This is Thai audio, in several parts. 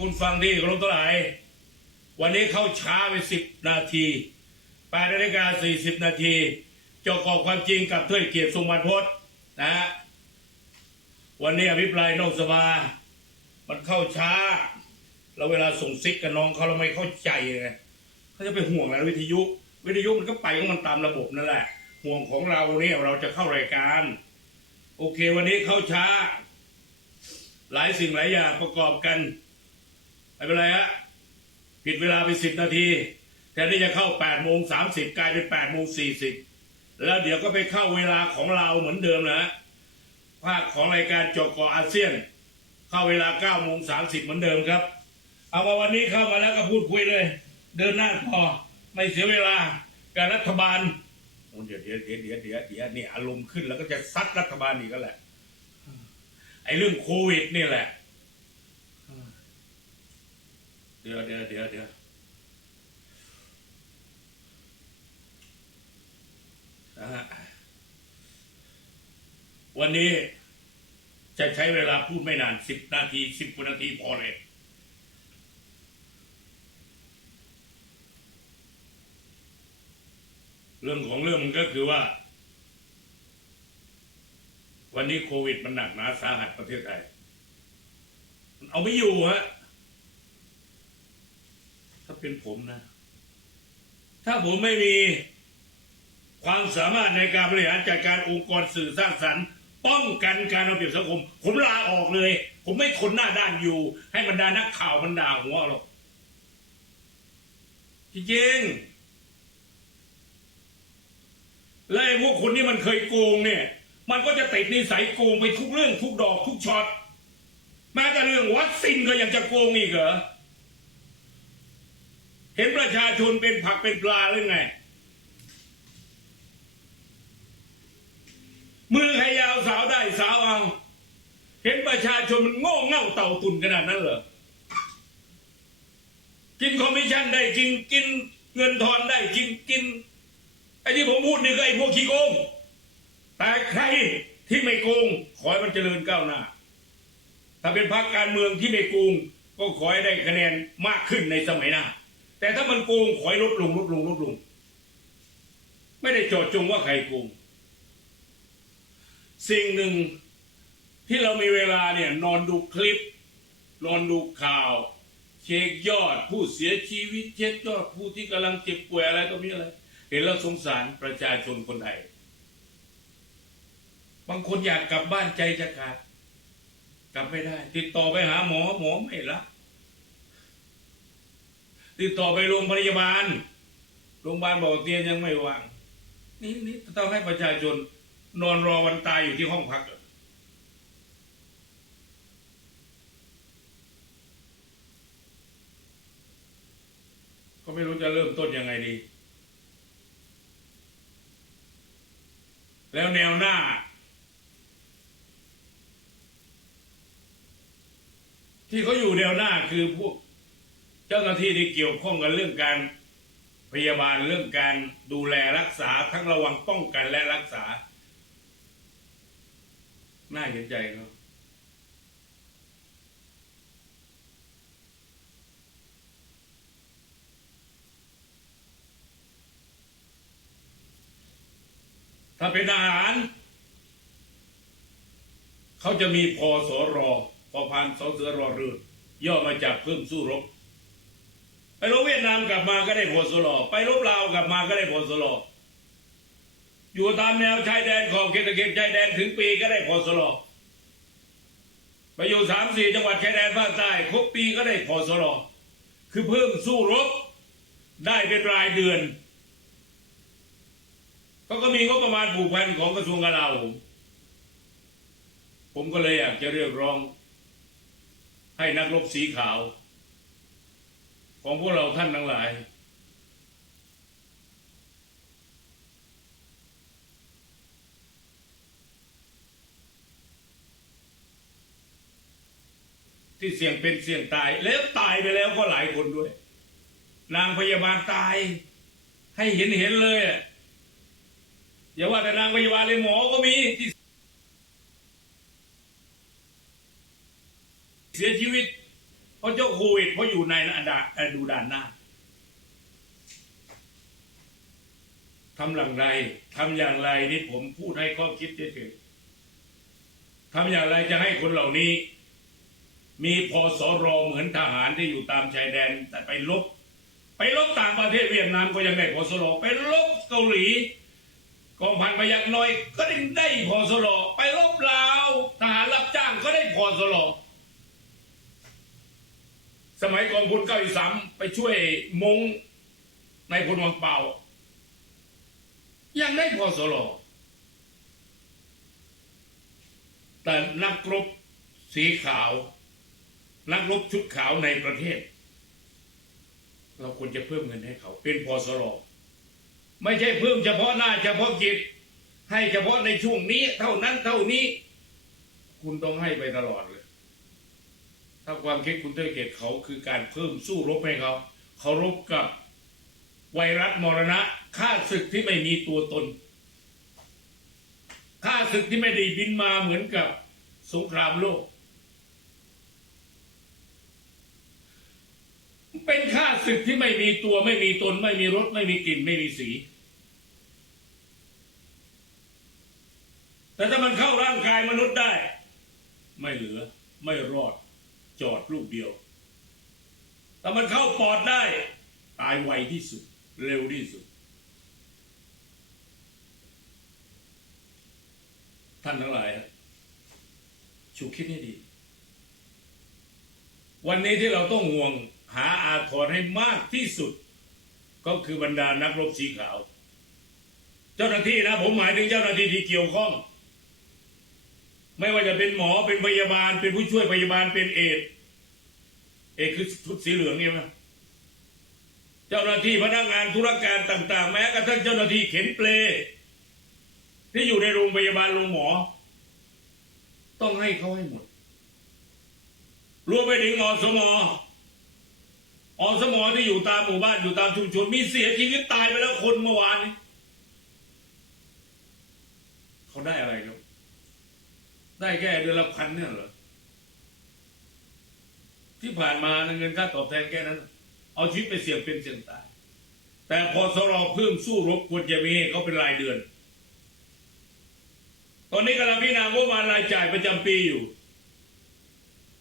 คุณฟังที่เคารพทั้งหลาย วันนี้เข้าช้าไปสิบนาทีแปดนาฬิกาสี่สิบนาทีจะขอบความจริงกับถ้วยเกียรติทรงวันพจน์นะฮะวันนี้อภิปรายนอกสภามันเข้าช้า แล้วเวลาส่งซิกกับน้องเขาเราไม่เข้าใจไงเขาจะไปห่วงอะไรวิทยุ วิทยุมันก็ไปของมันตามระบบนั่นแหละ ห่วงของเราเนี่ยเราจะเข้ารายการ โอเค วันนี้เข้าช้า หลายสิ่งหลายอย่างประกอบกัน ไม่เป็นไรฮะผิดเวลาไปสิบนาทีแทนที่จะเข้าแปดโมงสามสิบกลายเป็นแปดโมงสี่สิบแล้วเดี๋ยวก็ไปเข้าเวลาของเราเหมือนเดิมนะฮะภาคของรายการจกออาเซียน เข้าเวลาเก้าโมงสามสิบเหมือนเดิมครับ เอามาวันนี้เข้ามาแล้วก็พูดคุยเลย เดินหน้าพอไม่เสียเวลาการรัฐบาลโอ้เดี๋ยวเดี๋ยวเดี๋ยวเดี๋ยวเดี๋ยวเดี๋ยวนี่อารมณ์ขึ้นแล้วก็จะซัดรัฐบาลอีกแล้วแหละไอ้เรื่องโควิดนี่แหละ เดี๋ยวเดี๋ยวเดี๋ยวเดี๋ยวนะฮะวันนี้จะใช้เวลาพูดไม่นานสิบนาทีสิบกว่านาทีพอเลยเรื่องของเรื่องมันก็คือว่า วันนี้โควิดมันหนักหนาสาหัสประเทศไทยมันเอาไม่อยู่ฮะ ถ้าเป็นผมนะ ถ้าผมไม่มี ความสามารถในการบริหารจัดการองค์กรสื่อสร้างสรรค์ ป้องกันการเอาเปรียบสังคม ผมลาออกเลย ผมไม่ทนหน้าด้านอยู่ ให้บรรดานักข่าวมันด่าหัวหรอกจริงๆและไอ้พวกคนที่มันเคยโกงเนี่ย มันก็จะติดนิสัยโกงไปทุกเรื่องทุกดอกทุกช็อตแม้แต่เรื่องวัคซีนก็ยังจะโกงอีกเหรอ เห็นประชาชนเป็นผักเป็นปลาหรือไง มือใครยาวสาวได้สาวเอา เห็นประชาชนมันโง่เง่าเต่าตุนขนาดนั้นเหรอ กินคอมมิชชั่นได้กินกินเงินทอนได้กินกินไอ้ที่ผมพูดนี่ก็ไอ้พวกขี้โกง แต่ใครที่ไม่โกง ขอให้มันเจริญก้าวหน้า ถ้าเป็นพรรคการเมืองที่ไม่โกงก็ขอให้ได้คะแนนมากขึ้นในสมัยหน้า แต่ถ้ามันโกงขอให้ลดลงลดลงลดลง ไม่ได้จทย์จงว่าใครโกง สิ่งหนึ่งที่เรามีเวลาเนี่ยนอนดูคลิป นอนดูข่าว เช็คยอดผู้เสียชีวิตเช็คยอดผู้ที่กำลังเจ็บป่วยอะไรก็มีอะไร เห็นแล้วสงสารประชาชนคนไทยบางคนอยากกลับบ้านใจจะขาดกลับไม่ได้ ติดต่อไปหาหมอหมอไม่รับ ติดต่อไปโรงพยาบาล โรงพยาบาลบอกเตียงยังไม่ว่าง นี่นี่ต้องให้ประชาชนนอนรอวันตายอยู่ที่ห้องพักเหรอก็ไม่รู้จะเริ่มต้นยังไงดี แล้วแนวหน้า ที่เขาอยู่แนวหน้าคือพวก เจ้าหน้าที่ที่เกี่ยวข้องกับเรื่องการพยาบาลเรื่องการดูแลรักษาทั้งระวังป้องกันและรักษา น่าเห็นใจเขาถ้าเป็นทหาร เขาจะมีพอสรอพอพันสอเสือรอเรือย่อมาจากเพิ่มสู้รบ ไปรบเวียดนามกลับมาก็ได้พอสลอไปรบลาวกลับมาก็ได้พอสลออยู่ตามแนวชายแดนขอบเขตตะเข็บชายแดนถึงปีก็ได้พอสลอไปอยู่สามสี่จังหวัดชายแดนภาคใต้ครบปีก็ได้พอสลอคือเพิ่มสู้รบได้เป็นรายเดือนเขาก็มีงบประมาณผูกพันของกระทรวงกลาโหมผมก็เลยอยากจะเรียกร้อง ให้นักรบสีขาว ของพวกเราท่านทั้งหลาย ที่เสี่ยงเป็นเสี่ยงตาย แล้วตายไปแล้วก็หลายคนด้วย นางพยาบาลตาย ให้เห็นเห็นเลยอะอย่าว่าแต่นางพยาบาลเลยหมอก็มีที่เสียชีวิต เพราะเจ้าโควิดเพราะอยู่ในอันดาดูด่านหน้าทำอย่างไรทำอย่างไรนี่ผมพูดให้ข้อคิดเฉยๆทำอย่างไรจะให้คนเหล่านี้ มีพอสรเหมือนทหารที่อยู่ตามชายแดนแต่ไปลบ ไปลบต่างประเทศเวียดนามก็ยังได้พอสรไปลบเกาหลีกองพันพยักน้อยก็ได้ได้พอสรไปลบลาวทหารรับจ้างก็ได้พอสร สมัยกองพลเก้าอีสามไปช่วยมงในพลวังเปายังได้พอสรแต่นักรบสีขาว นักรบชุดขาวในประเทศ เราควรจะเพิ่มเงินให้เขา เป็นพอสรไม่ใช่เพิ่มเฉพาะหน้าเฉพาะกิจ ให้เฉพาะในช่วงนี้ เท่านั้นเท่านี้ คุณต้องให้ไปตลอดเลย ถ้าความคิดคุณเตอร์เกตเขาคือการเพิ่มสู้รบให้เขาเขารบกับไวรัสมรณะฆ่าศึกที่ไม่มีตัวตนฆ่าศึกที่ไม่ได้บินมาเหมือนกับสงครามโลก เป็นค่าศึกที่ไม่มีตัวไม่มีตน ไม่มีรสไม่มีกลิ่นไม่มีสี แต่ถ้ามันเข้าร่างกายมนุษย์ได้ ไม่เหลือไม่รอด จอดลูกเดียวแต่มันเข้าปอดได้ ตายไวที่สุด เร็วที่สุด ท่านทั้งหลายฮะชุกคิดให้ดี วันนี้ที่เราต้องห่วงหาอาทรให้มากที่สุด ก็คือบรรดานักรบสีขาว เจ้าหน้าที่นะ ผมหมายถึงเจ้าหน้าที่ที่เกี่ยวข้อง ไม่ว่าจะเป็นหมอเป็นพยาบาล เป็นผู้ช่วยพยาบาลเป็นเอดเอกคือชุดสีเหลืองเนี่ยมั้ยเจ้าหน้าที่พนักงานธุรการต่าง ๆ แม้กระทั่งเจ้าหน้าที่เข็นเปลที่อยู่ในโรงพยาบาลโรงหมอ ต้องให้เขาให้หมดรวมไปถึงอสมอสมอที่อยู่ตามหมู่บ้านอยู่ตามชุมชนมีเสียชีวิตตายไปแล้วคนเมื่อวานนี้เขาได้อะไรครับ ได้แค่เดือนละพันเนี่ยเหรอที่ผ่านมาเงินค่าตอบแทนแค่นั้น เอาชีวิตไปเสี่ยงเป็นเสี่ยงตายแต่พอสรอเพิ่มสู้รบควรจะมีเขาเป็นรายเดือน ตอนนี้กำลังพิจารณางบประมาณรายจ่ายประจำปีอยู่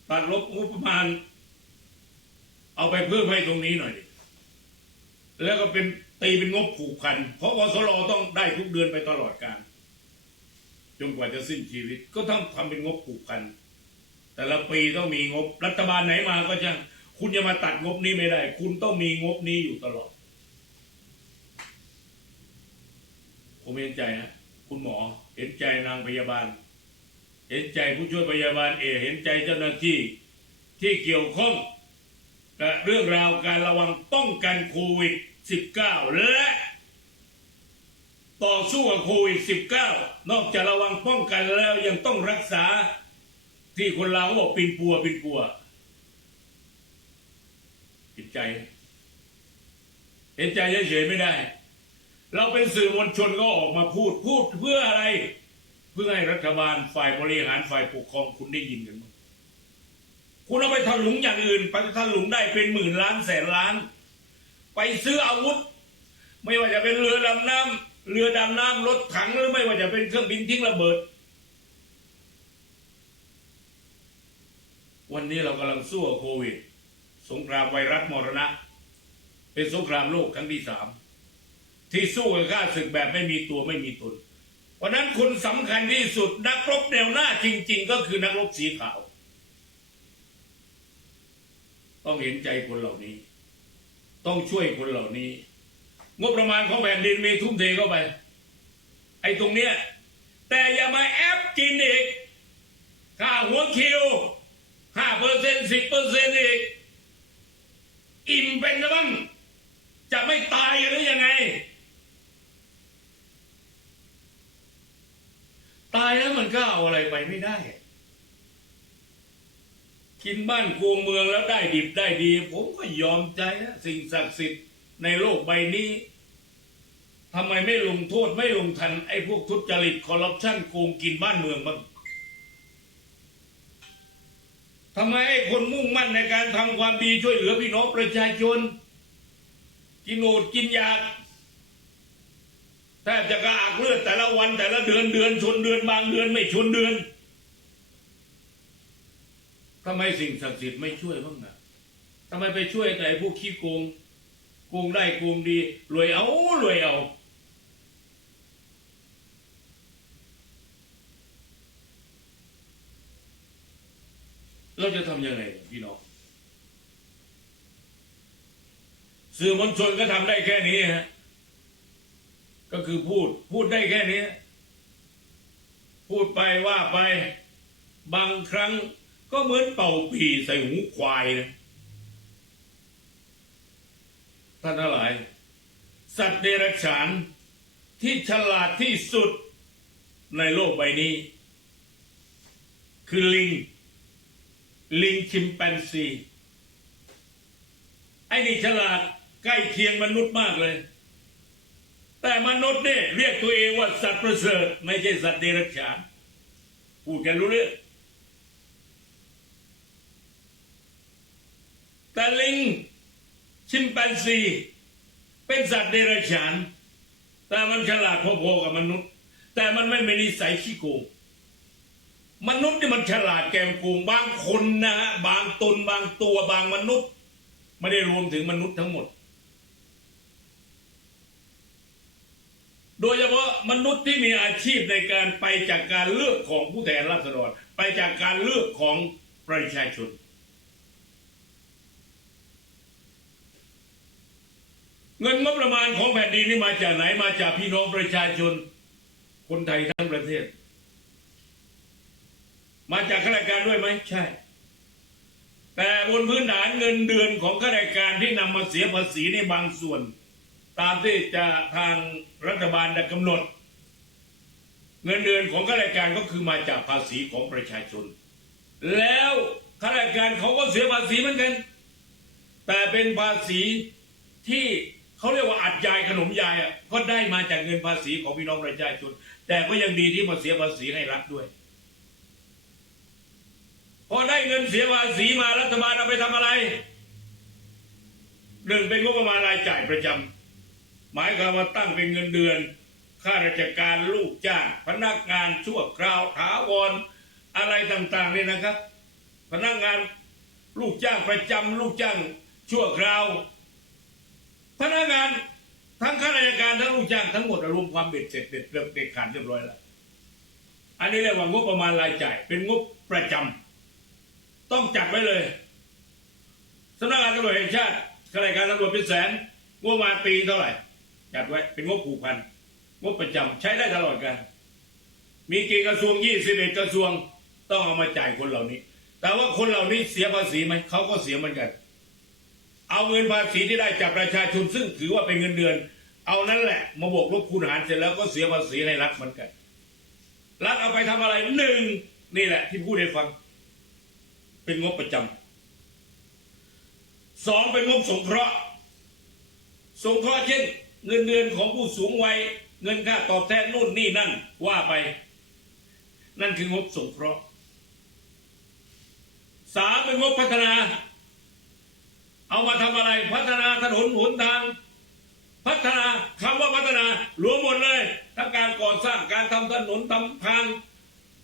ตัดลบงบประมาณ เอาไปเพิ่มให้ตรงนี้หน่อย แล้วก็เป็นตีเป็นงบผูกพัน เพราะวสรต้องได้ทุกเดือนไปตลอดการ จนกว่าจะสิ้นชีวิต ก็ต้องทำเป็นงบผูกพัน แต่ละปีต้องมีงบรัฐบาลไหนมาก็ช่างคุณจะมาตัดงบนี้ไม่ได้ คุณต้องมีงบนี้อยู่ตลอด ผมเห็นใจนะคุณหมอเห็นใจนางพยาบาล เห็นใจผู้ช่วยพยาบาลเอเห็นใจเจ้าหน้าที่ที่เกี่ยวข้องกับเรื่องราวการระวังป้องกันโควิด -19 และ ต่อสู้กับโควิด -19 นอกจากระวังป้องกันแล้วยังต้องรักษาที่คนเราวเขาบอกปินปัวปินปัวเห็นใจ เห็นใจเฉยๆไม่ได้ เราเป็นสื่อมวลชนก็ออกมาพูดพูดเพื่ออะไร เพื่อให้รัฐบาลฝ่ายบริหารฝ่ายปกครองคุณได้ยินกันบ้งคุณเอาไปถลุงอย่างอื่นไปถลุงได้เป็นหมื่นล้านแสนล้าน ไปซื้ออาวุธ ไม่ว่าจะเป็นเรือดำน้ำ เรือดำน้ำรถถังหรือไม่ว่าจะเป็นเครื่องบินทิ้งระเบิด วันนี้เรากำลังสู้โควิด สงครามไวรัสมรณะ เป็นสงครามโลกครั้งที่สามที่สู้กับข้าศึกแบบไม่มีตัวไม่มีตนเพราะนั้นคนสำคัญที่สุดนักรบแนวหน้าจริง ๆ ก็คือนักรบสีขาว ต้องเห็นใจคนเหล่านี้ ต้องช่วยคนเหล่านี้ งบประมาณของแผ่นดินมีทุ่มเทเข้าไป ไอ้ตรงเนี้ย แต่อย่ามาแอปกินอีกค่าหัวคิวห้าเปอร์เซ็นต์สิบเปอร์เซ็นต์อีก อิ่มเป็นนะบ้างจะไม่ตายหรือยังไง ตายแล้วมันก็เอาอะไรไปไม่ได้ กินบ้านกวงเมืองแล้วได้ดิบได้ดี ผมก็ยอมใจนะสิ่งศักดิ์สิทธิ์ ในโลกใบนี้ทำไมไม่ลงโทษไม่ลงทัน ไอ้พวกทุจริตคอร์รัปชันโกงกินบ้านเมืองบ้างทำไมไอ้คนมุ่งมั่นในการทำความดีช่วยเหลือพี่น้องประชาชน กินโอดกินยาแทบจะกระอักเลือดแต่ละวันแต่ละเดือนเดือนชนเดือนบางเดือนไม่ชนเดือนทำไมสิ่งศักดิ์สิทธิ์ไม่ช่วยบ้างนะทำไมไปช่วยแต่พวกขี้โกง โกงได้โกงดีรวยเอารวยเอาเราจะทำยังไงพี่น้องสื่อมวลชนก็ทำได้แค่นี้ฮะก็คือพูดพูดได้แค่นี้ พูดไปว่าไป บางครั้งก็เหมือนเป่าปีใส่หูควายนะ ท่านทั้งหลาย สัตว์เดรัจฉานที่ฉลาดที่สุดในโลกใบนี้ คือลิง ลิงชิมแปนซี ไอ้นี่ฉลาดใกล้เคียงมนุษย์มากเลย แต่มนุษย์เนี่ยเรียกตัวเองว่าสัตว์ประเสริฐ ไม่ใช่สัตว์เดรัจฉานพูดกันรู้เรื่องแต่ลิง ชิมแปนซี เป็นสัตว์เดรัจฉาน แต่มันฉลาดพอๆกับมนุษย์ แต่มันไม่มีนิสัยขี้โกงมนุษย์นี่มันฉลาดแกมโกงบางคนนะฮะบางตนบางตัวบางมนุษย์ ไม่ได้รวมถึงมนุษย์ทั้งหมด โดยเฉพาะมนุษย์ที่มีอาชีพในการไปจากการเลือกของผู้แทนราษฎรไปจากการเลือกของประชาชน เงินงบประมาณของแผ่นดินนี่มาจากไหนมาจากพี่น้องประชาชน คนไทยทั้งประเทศ มาจากข้าราชการด้วยไหมใช่ แต่บนพื้นฐานเงินเดือนของข้าราชการที่นำมาเสียภาษีในบางส่วน ตามที่จะทางรัฐบาลได้กำหนด เงินเดือนของข้าราชการก็คือมาจากภาษีของประชาชน แล้วข้าราชการเขาก็เสียภาษีเหมือนกัน แต่เป็นภาษีที่ เขาเรียกว่าอัดยายขนมยายอะก็ได้มาจากเงินภาษีของพี่น้องประชาชนแต่ก็ยังดีที่มาเสียภาษีให้รัฐด้วย พอได้เงินเสียภาษีมารัฐบาลเอาไปทำอะไรหนึ่งเป็นงบประมาณรายจ่ายประจำหมายความว่าตั้งเป็นเงินเดือนข้าราชการลูกจ้างพนักงานชั่วคราวถาวรอะไรต่างๆนี่นะครับ พนักงานลูกจ้างประจำลูกจ้างชั่วคราว พนักงานทั้งข้าราชการทั้งลูกจ้างทั้งหมดรวมความเบ็ดเสร็จเด็ดเด็ดเด็ดขาดเรียบร้อยแล้วอันนี้เรียกว่างบประมาณรายจ่าย เป็นงบประจำต้องจัดไว้เลยสำนักงานตำรวจแห่งชาติข้าราชการตำรวจเป็นแสนงบประมาณปีเท่าไหร่ จัดไว้เป็นงบผูกพันงบประจำใช้ได้ตลอดกัน มีกี่กระทรวงยี่สิบเอ็ดกระทรวงต้องเอามาจ่ายคนเหล่านี้ แต่ว่าคนเหล่านี้เสียภาษีไหมเขาก็เสียเหมือนกัน เอาเงินภาษีที่ได้จากประชาชนซึ่งถือว่าเป็นเงินเดือน เอานั้นแหละ มาบวกลบคูณหารเสร็จแล้วก็เสียภาษีให้รัฐเหมือนกันรัฐเอาไปทำอะไรหนึ่งนี่แหละ ที่พูดให้ฟัง เป็นงบประจำสองเป็นงบสงเคราะห์สงเคราะห์เช่น เงินเดือนของผู้สูงวัยเงินค่าตอบแทนนู่นนี่นั่นว่าไป นั่นคืองบสงเคราะห์สามเป็นงบพัฒนา เอามาทำอะไรพัฒนาถนนหนทาง พัฒนาคำว่าพัฒนารวมหมดเลยทั้งการก่อสร้างการทำถนนทำทาง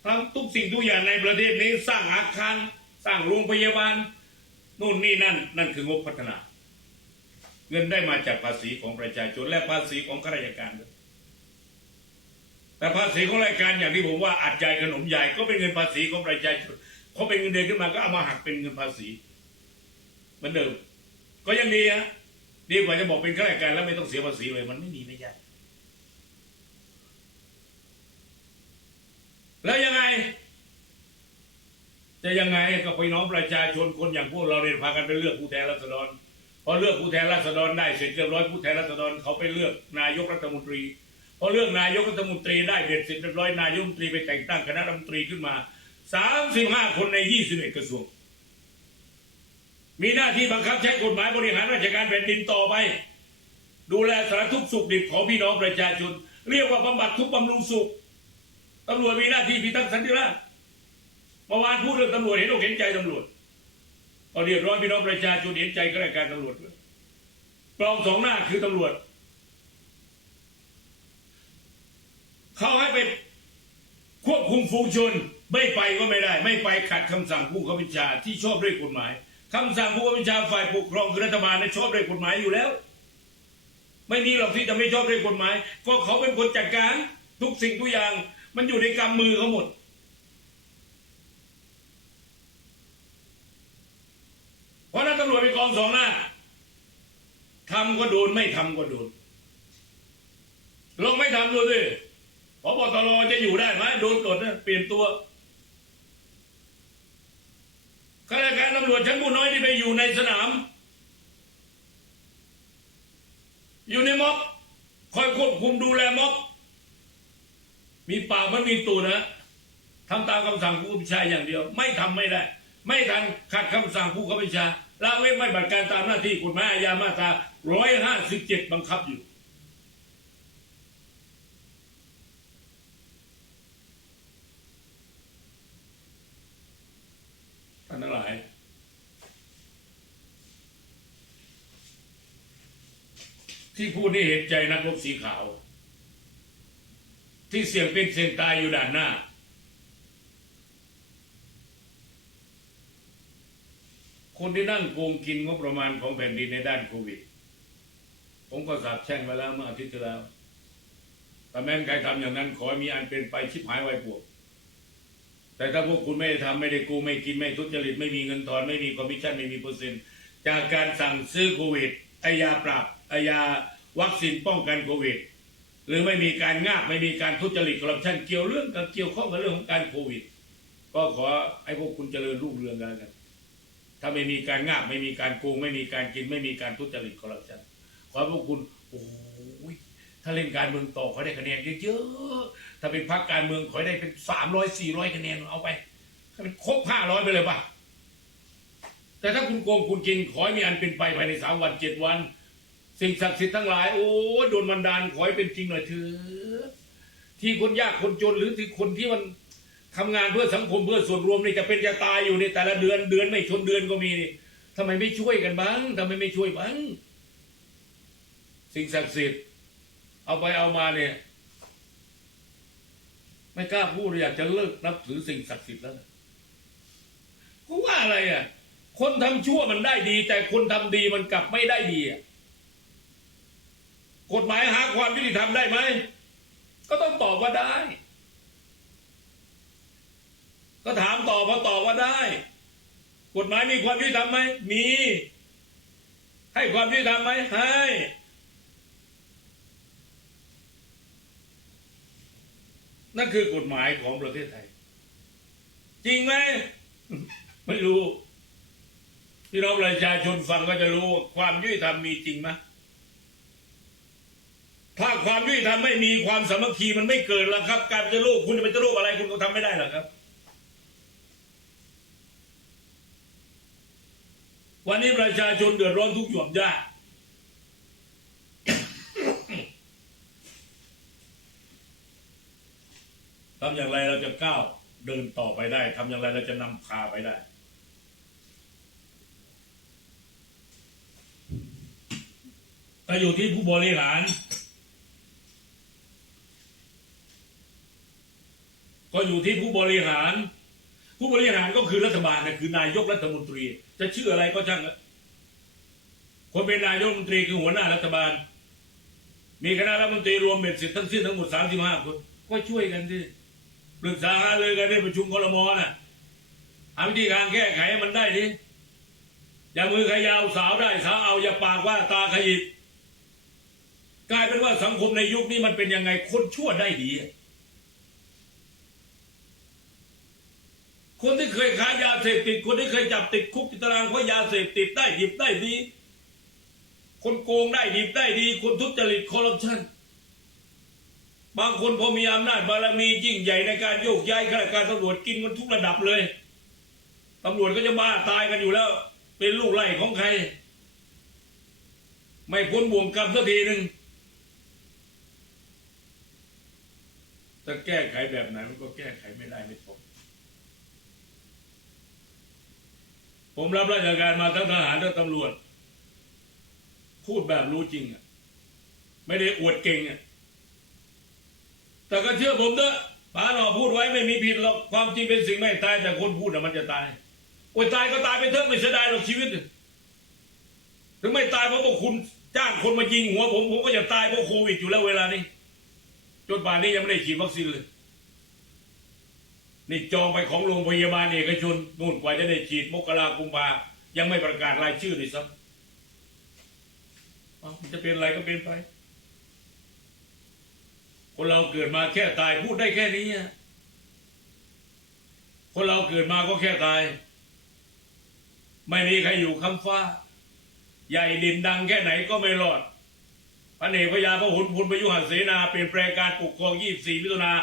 ทำทุกสิ่งทุกอย่างในประเทศนี้สร้างอาคารสร้างโรงพยาบาลนู่นนี่นั่น นั่นคืองบพัฒนา เงินได้มาจากภาษีของประชาชนและภาษีของข้าราชการแต่ภาษีของรายการอย่างที่ผมว่าอัดใหญ่ขนมใหญ่ก็เป็นเงินภาษีของประชาชนเขาเป็นเงินเดือนขึ้นมาก็เอามาหักเป็นเงินภาษีเหมือนเดิม ก็ยังดีฮะดีกว่าจะบอกเป็นข้าราชการแล้วไม่ต้องเสียภาษีเลย มันไม่มีไม่ยากแล้วยังไง จะยังไงกับพี่น้องประชาชนคนอย่างพวกเราเนี่ยพากันไปเลือกผู้แทนราษฎรพอเลือกผู้แทนราษฎรได้เสร็จเรียบร้อยผู้แทนราษฎรเขาไปเลือกนายกรัฐมนตรีพอเลือกนายกรัฐมนตรีได้เบ็ดเสร็จเรียบร้อยนายกรัฐมนตรีไปแต่งตั้งคณะรัฐมนตรีขึ้นมาสามสิบห้าคนในยี่สิบเอ็ดกระทรวง มีหน้าที่บังคับใช้กฎหมายบริหารราชการแผ่นดินต่อไป ดูแลสารทุกข์สุขดิบของพี่น้องประชาชน เรียกว่าบำบัดทุกบำรุงสุขตำรวจมีหน้าที่พิทักษ์สันติราษฎร์เมื่อวานพูดเรื่องตำรวจเห็นอกเห็นใจตำรวจก็เรียกร้องพี่น้องประชาชนเห็นใจข้าราชการตำรวจด้วยกลองสองหน้าคือตำรวจ เขาให้ไปควบคุมฝูงชน ไม่ไปก็ไม่ได้ ไม่ไปขัดคำสั่งผู้ข้าราชการที่ชอบด้วยกฎหมาย คำสั่งผู้ข้าราชาฝ่ายปกครองคือรัฐบาลเนี่ยชอบด้วยกฎหมายอยู่แล้ว ไม่มีหรอกที่จะไม่ชอบด้วยกฎหมาย ก็เขาเป็นคนจัดการ ทุกสิ่งทุกอย่าง มันอยู่ในกำมือเขาหมด เพราะนั้นตำรวจเป็นกองสองหน้าทำก็โดนไม่ทำก็โดนลองไม่ทำดูสิพบตรจะอยู่ได้ไหมโดนกดนะเปลี่ยนตัว ข้าราชการตำรวจชั้นผู้น้อยที่ไปอยู่ในสนาม อยู่ในม็อบคอยควบคุมดูแลม็อบมีปากมันมีตูนะทำตามคำสั่งผู้บัญชาอย่างเดียว ไม่ทำไม่ได้ ไม่ทันขัดคำสั่งผู้บัญชาละเว้นไม่บัติการตามหน้าที่กฎหมายอาญามาตราร้อยห้าสิบเจ็ดบังคับอยู่านทั้งหลาย ที่พูดนี่เห็นใจนักรบสีขาว ที่เสี่ยงเป็นเสี่ยงตายอยู่ด่านหน้า คนที่นั่งโกงกินงบประมาณของแผ่นดินในด้านโควิด ผมก็สาบแช่งไปแล้วเมื่ออาทิตย์ที่แล้วแต่แม้นใครทำอย่างนั้นขอมีอันเป็นไปชิบหายไว้ปวก แต่ถ้าพวกคุณไม่ได้ทำไม่ได้โกงไม่กินไม่ทุจริตไม่มีเงินทอนไม่มีคอมมิชชั่นไม่มีเปอร์เซ็นต์จากการสั่งซื้อโควิดไอยาปรับไอยาวัคซีนป้องกันโควิด หรือไม่มีการงาบไม่มีการทุจริตคอร์รัปชันเกี่ยวเรื่องกับเกี่ยวข้องกับเรื่องของการโควิด ก็ขอให้พวกคุณเจริญรุ่งเรืองกันถ้าไม่มีการงาบไม่มีการโกงไม่มีการกินไม่มีการทุจริตคอร์รัปชันขอให้พวกคุณโอ้ ถ้าเล่นการเมืองต่อขอได้คะแนนเยอะๆ ถ้าเป็นพรรคการเมืองขอได้เป็นสามร้อยสี่ร้อยคะแนนเอาไปให้เป็นครบห้าร้อยไปเลยป่ะ แต่ถ้าคุณโกงคุณกินขอให้มีอันเป็นไปภายในสามวันเจ็ดวัน สิ่งศักดิ์สิทธิ์ทั้งหลายโอ้โดนบันดาลขอให้เป็นจริงหน่อยเถอะที่คนยากคนจนหรือที่คนที่มันทำงานเพื่อสังคมเพื่อส่วนรวมนี่จะเป็นจะตายอยู่ในแต่ละเดือนเดือนไม่ชนเดือนก็มีนี่ทำไมไม่ช่วยกันบ้างทำไมไม่ช่วยบ้างสิ่งศักดิ์สิทธิ์ เอาไปเอามาเนี่ย ไม่กล้าพูดอยากจะเลิกนับถือสิ่งศักดิ์สิทธิ์แล้วเพราว่าอะไรอะ คนทำชั่วมันได้ดี แต่คนทำดีมันกลับไม่ได้ดีอะกฎหมายหาความยุติธรรมได้ไหม ก็ต้องตอบว่าได้ ก็ถามตอบพอตอบว่าได้ กฎหมายมีความยุติธรรมไหมมี ให้ความยุติธรรมไหมให้ นั่นคือกฎหมายของประเทศไทย จริงไหม ไม่รู้พี่น้องประชาชนฟังก็จะรู้ว่าความยุติธรรมมีจริงไหมถ้าความยุติธรรมไม่มีความสามัคคีมันไม่เกิดหรอกครับ การจะโลกคุณจะเป็นจะโลกอะไรคุณก็ทำไม่ได้หรอกครับ วันนี้ประชาชนเดือดร้อนทุกหย่อมย่า ทำอย่างไรเราจะก้าวเดินต่อไปได้ทำอย่างไรเราจะนำพาไปได้ก็อยู่ที่ผู้บริหาร ก็อยู่ที่ผู้บริหาร ผู้บริหารก็คือรัฐบาลนะคือนายกรัฐมนตรี จะชื่ออะไรก็ช่างคนเป็นนายกรัฐมนตรีคือหัวหน้ารัฐบาล มีคณะรัฐมนตรีรวมเบ็ดเสร็จทั้งสิ้นทั้งหมดสามสิบห้าคน ก็ช่วยกันสิ ปรึกษาหาเลยกันในประชุมคลมอน่ะหาวิธีการแก้ไขให้มันได้ดิอย่ามือขยาวสาวได้สาวเอาอย่าปากว่าตาขยิบกลายเป็นว่าสังคมในยุคนี้มันเป็นยังไงคนชั่วได้ดี คนที่เคยค้ายาเสพติด คนที่เคยจับติดคุกติดตารางเพราะยาเสพติดได้หยิบได้ดี คนโกงได้หยิบได้ดี คนทุจริตคอร์รัปชัน บางคนพอมีอำนาจบารมียิ่งใหญ่ในการโยกย้ายข้าราชการตำรวจกินมันทุกระดับเลยตำรวจก็จะบ้าตายกันอยู่แล้ว เป็นลูกไล่ของใคร ไม่พ้นบ่วงกรรมสักทีหนึ่งจะแก้ไขแบบไหนมันก็แก้ไขไม่ได้ไม่พบผมรับราชการมาทั้งทหารทั้งตำรวจ พูดแบบรู้จริงอะ ไม่ได้อวดเก่งอะ แต่ก็เชื่อผมเถอะป๋าหนอพูดไว้ไม่มีผิดหรอกความจริงเป็นสิ่งไม่ตายแต่คนพูดอะมันจะตายโอ้ยตายก็ตายไปเถอะไม่เสียดายหรอกชีวิตถึงไม่ตายเพราะพวกคุณจ้างคนมายิงหัวผมผมก็จะตายเพราะโควิดอยู่แล้วเวลานี้จนป่านนี้ยังไม่ได้ฉีดวัคซีนเลยนี่จองไปของโรงพยาบาลเอกชนนู่นกว่าจะได้ฉีดมกรากุมภายังไม่ประกาศรายชื่อเลยซ้ำเอ้ามันจะเป็นอะไรก็เป็นไป คนเราเกิดมาแค่ตายพูดได้แค่นี้คนเราเกิดมาก็แค่ตาย ไม่มีใครอยู่คำฟ้า ใหญ่ดินดังแค่ไหนก็ไม่รอดพันเอกพญาพระหลพลประยุหเสนาเปลี่ยนแปลงการปกครอง24มิถุนา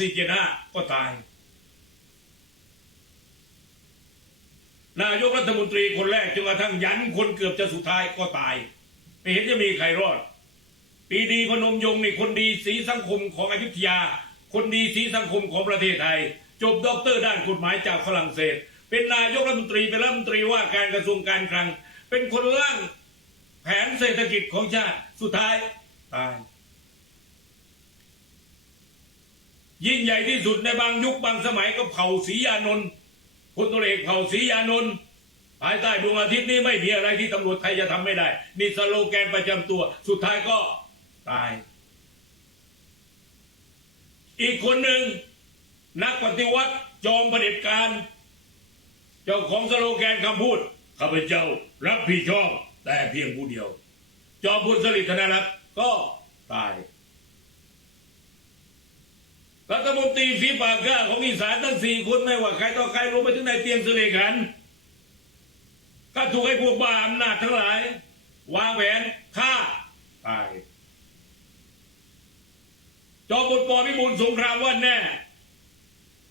2475ก็ตาย นายกรัฐมนตรีคนแรกจนกระทั่งยันคนเกือบจะสุดท้ายก็ตาย ไม่เห็นจะมีใครรอด ปีดีพนมยงค์นี่คนดีสีสังคมของอยุธยา คนดีสีสังคมของประเทศไทย จบด็อกเตอร์ด้านกฎหมายจากฝรั่งเศส เป็นนายกรัฐมนตรีเป็นรัฐมนตรีว่าการกระทรวงการคลัง เป็นคนร่างแผนเศรษฐกิจของชาติสุดท้ายตายยิ่งใหญ่ที่สุดในบางยุคบางสมัยก็เผ่าศรียานนท์พลตรเอกเผ่าศรียานนท์ภายใต้ดวงอาทิตย์นี้ไม่มีอะไรที่ตำรวจไทยจะทำไม่ได้ นี่สโลแกนประจำตัว สุดท้ายก็ ตาย อีกคนหนึ่ง นักปฏิวัติจอมเผด็จการ เจ้าของสโลแกนคำพูดข้าพเจ้ารับผิดชอบแต่เพียงผู้เดียว จอมพลสฤษดิ์ธนรัตน์ก็ตายรัฐมนตรีฝีปากกล้าของอีสานทั้งสี่คนไม่ว่าใครต่อใครลงไปถึงในเตียงเสลขันก็ถูกให้พวกบ้าอำนาจทั้งหลาย วางแผนฆ่าตาย จอมพลปพิบูลสงครามว่าแน่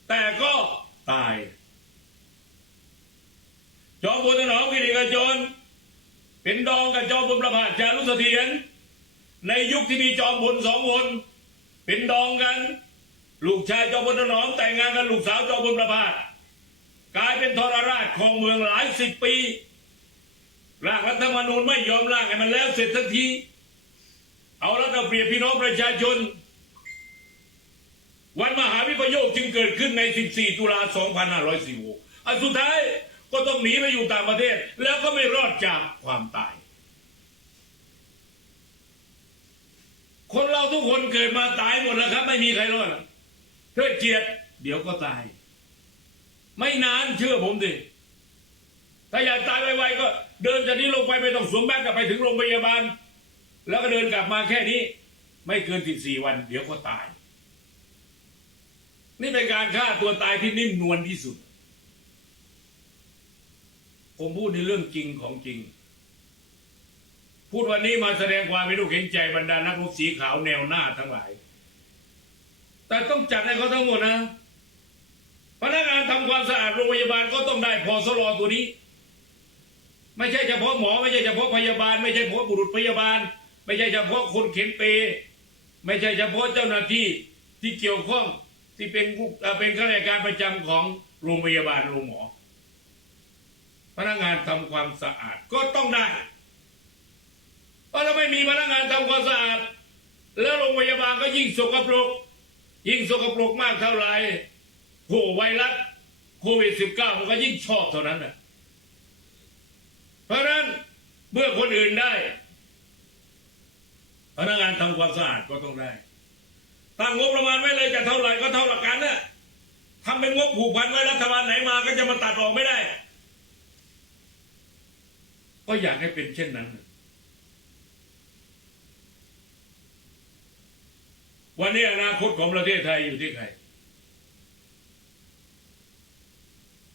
แต่ก็ตาย จอมพลถนอมกิติกจรเป็นดองกับจอมพลประภาสจารุเสถียรในยุคที่มีจอมพลสองคนเป็นดองกัน ลูกชายจอมพลถนอมแต่งงานกับลูกสาวจอมพลประภาสกลายเป็นทรราชของเมืองหลายสิบปีร่างรัฐธรรมนูญไม่ยอมร่างให้มันแล้วเสร็จทันที เอาแล้วเอาเปรียบพี่น้องประชาชน วันมหาวิปโยคจึงเกิดขึ้นใน 14 ตุลา 2546อันสุดท้ายก็ต้องหนีไปอยู่ต่างประเทศ แล้วก็ไม่รอดจากความตาย คนเราทุกคนเกิดมาตายหมดแล้วครับ ไม่มีใครรอดเทิดเกียรติเดี๋ยวก็ตาย ไม่นานเชื่อผมดิถ้าอยากตายไวๆก็ เดินจากนี้ลงไปไม่ต้องสวมแมสกลับไปถึงโรงพยาบาล แล้วก็เดินกลับมาแค่นี้ ไม่เกิน 14 วัน เดี๋ยวก็ตาย นี่เป็นการฆ่าตัวตายที่นิ่มนวลที่สุด ผมพูดในเรื่องจริงของจริง พูดวันนี้มาแสดงความไม่รู้เห็นใจบรรดานักรบสีขาวแนวหน้าทั้งหลาย แต่ต้องจัดให้เขาทั้งหมดนะ พนักงานทำความสะอาดโรงพยาบาลก็ต้องได้พอสลอตัวนี้ ไม่ใช่เฉพาะหมอ ไม่ใช่เฉพาะพยาบาล ไม่ใช่เฉพาะบุรุษพยาบาล ไม่ใช่เฉพาะคนเข็นเป ไม่ใช่เฉพาะเจ้าหน้าที่ที่เกี่ยวข้อง ที่เป็นเป็นข้าราชการประจำของโรงพยาบาลโรงหมอ พนักงานทำความสะอาดก็ต้องได้ เพราะเราไม่มีพนักงานทำความสะอาด แล้วโรงพยาบาลก็ยิ่งสกปรก ยิ่งสกปรกมากเท่าไหร่โหไวรัสโควิด -19 มันก็ยิ่งชอบเท่านั้นนะเพราะฉะนั้นเมื่อคนอื่นได้ พนักงานทำความสะอาดก็ต้องได้ ตั้งงบประมาณไว้เลยจะเท่าไหร่ก็เท่าหลักการนะทำเป็นงบผูกพันไว้รัฐบาลไหนมาก็จะมาตัดออกไม่ได้ ก็อยากให้เป็นเช่นนั้น วันนี้อนาคตของประเทศไทยอยู่ที่ใคร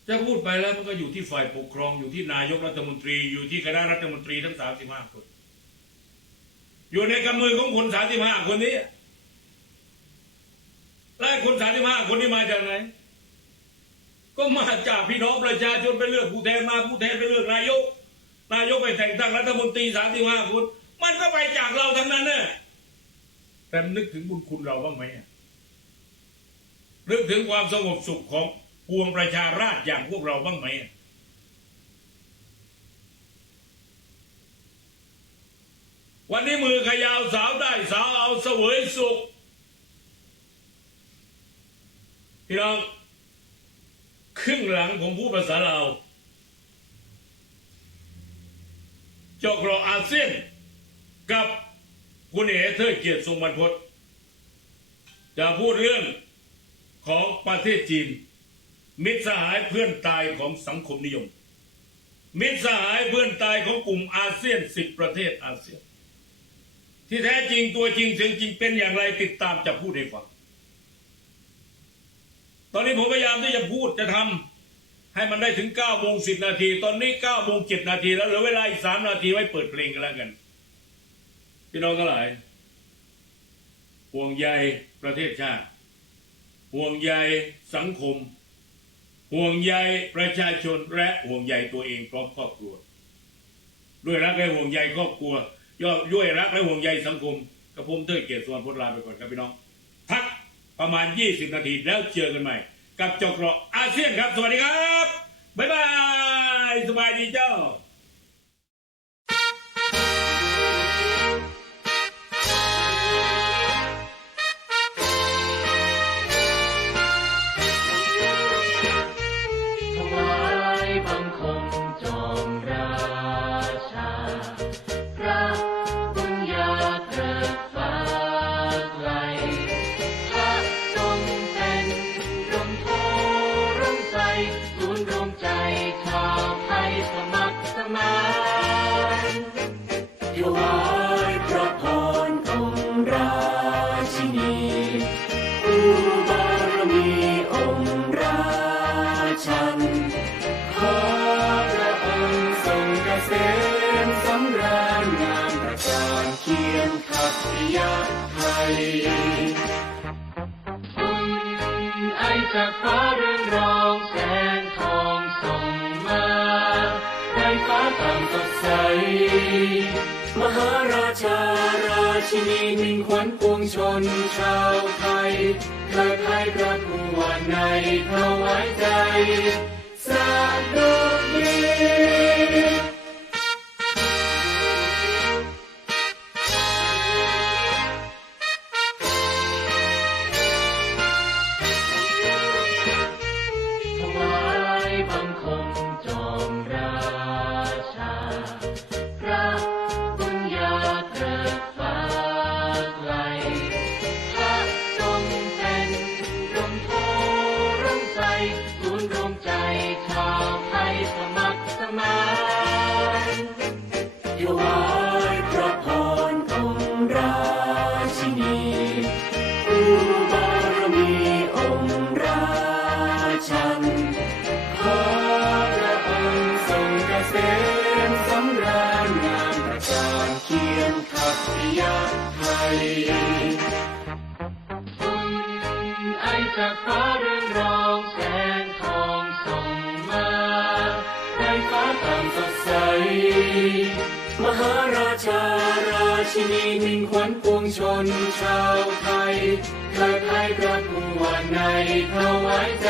จะพูดไปแล้วมันก็อยู่ที่ฝ่ายปกครองอยู่ที่นายกรัฐมนตรี อยู่ที่คณะรัฐมนตรีทั้งสามสิบห้าคน อยู่ในกำมือของคนสามสิบห้าคนนี้ และคนสามสิบห้าคนที่มาจากไหน ก็มาจากพี่น้องประชาชนไปเลือกผู้แทนมาผู้แทนไปเลือกนายก นายกไปแต่งตั้งรัฐมนตรีสามสิบห้าคน มันก็ไปจากเราทั้งนั้นเนี่ยแต่นึกถึงบุญคุณเราบ้างไหมนึกถึงความสงบสุขของพวงประชาราษอย่างพวกเราบ้างไหมวันนี้มือขยาวสาวได้สาวเอาเสวยสุข พี่น้อง ครึ่งหลังผมพูดภาษาลาวจอกรออาเซียน กับคุณเอ๋เทิดเกียรติทรงบรรพตจะพูดเรื่องของประเทศจีน มิตรสหายเพื่อนตายของสังคมนิยม มิตรสหายเพื่อนตายของกลุ่มอาเซียนสิบประเทศอาเซียน ที่แท้จริงตัวจริงเสียงจริงเป็นอย่างไรติดตามจะพูดให้ฟัง ตอนนี้ผมพยายามที่จะพูดจะทำให้มันได้ถึง9โมง10นาที ตอนนี้9โมง7นาทีแล้วเหลือเวลาอีก3นาทีไว้เปิดเพลงกันแล้วกัน พี่น้องทั้งหลายห่วงใยประเทศชาติ ห่วงใยสังคม ห่วงใยประชาชนและห่วงใยตัวเองพร้อมครอบครัว ด้วยรักและห่วงใยครอบครัวย่อด้วยรักและห่วงใยสังคมกระผมเทิดเกียรติสวนพลลาไปก่อนครับพี่น้อง ประมาณ 20 นาทีแล้วเจอกันใหม่ กับจอกรออาเซียนครับ สวัสดีครับ บ๊ายบาย สบายดีเจ้า ชินีมิ่งขวัญปวงชนชาวไทยเกิดไทยพระผู้ว่าในถวายใจ ชินีมิ่งขวัญปวงชนชาวไทยเธอไทยพระผู้วันในถวายใจ